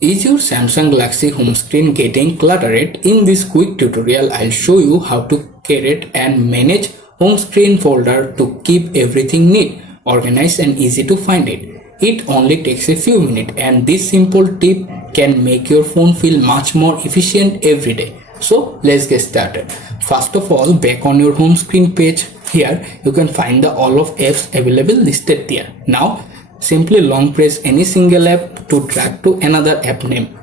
Is your Samsung Galaxy home screen getting cluttered? In this quick tutorial, I'll show you how to create and manage home screen folder to keep everything neat, organized and easy to find it. It only takes a few minutes and this simple tip can make your phone feel much more efficient every day. So let's get started. First of all, back on your home screen page, here you can find the all of apps available listed there. Now simply long press any single app to drag to another app name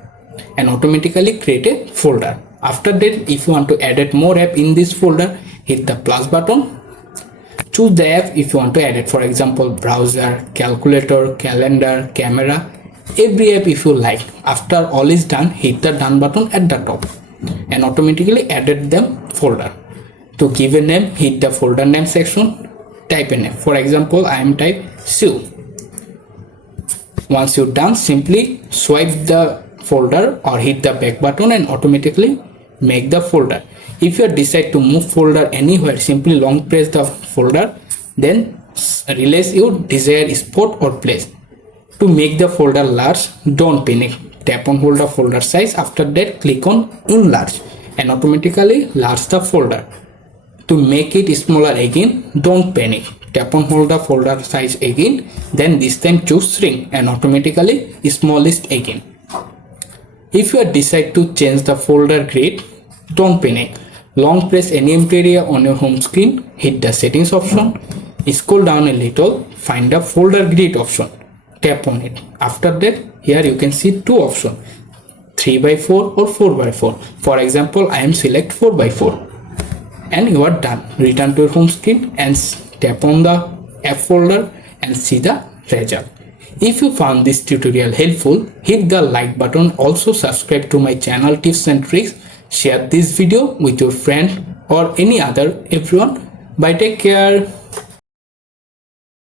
and automatically create a folder. After that, if you want to add more app in this folder, hit the plus button. Choose the app if you want to add it, for example browser, calculator, calendar, camera, every app if you like. After all is done, hit the done button at the top and automatically added them folder. To give a name, hit the folder name section, type a name, for example I am type Sue. Once you're done, simply swipe the folder or hit the back button and automatically make the folder. If you decide to move folder anywhere, simply long press the folder, then release your desired spot or place. To make the folder large, don't panic. Tap on hold the folder size. After that, click on enlarge and automatically enlarge the folder. To make it smaller again, don't panic. Tap on hold the folder size again, then this time choose shrink and automatically smallest again. If you decide to change the folder grid, don't panic. Long press any empty area on your home screen, hit the settings option, scroll down a little, find the folder grid option, tap on it. After that, here you can see two options, 3x4 or 4x4. For example, I am select 4x4. And you are done. Return to your home screen and tap on the app folder and see the result. If you found this tutorial helpful, hit the like button. Also subscribe to my channel Tips and Tricks. Share this video with your friend or any other everyone. Bye, take care.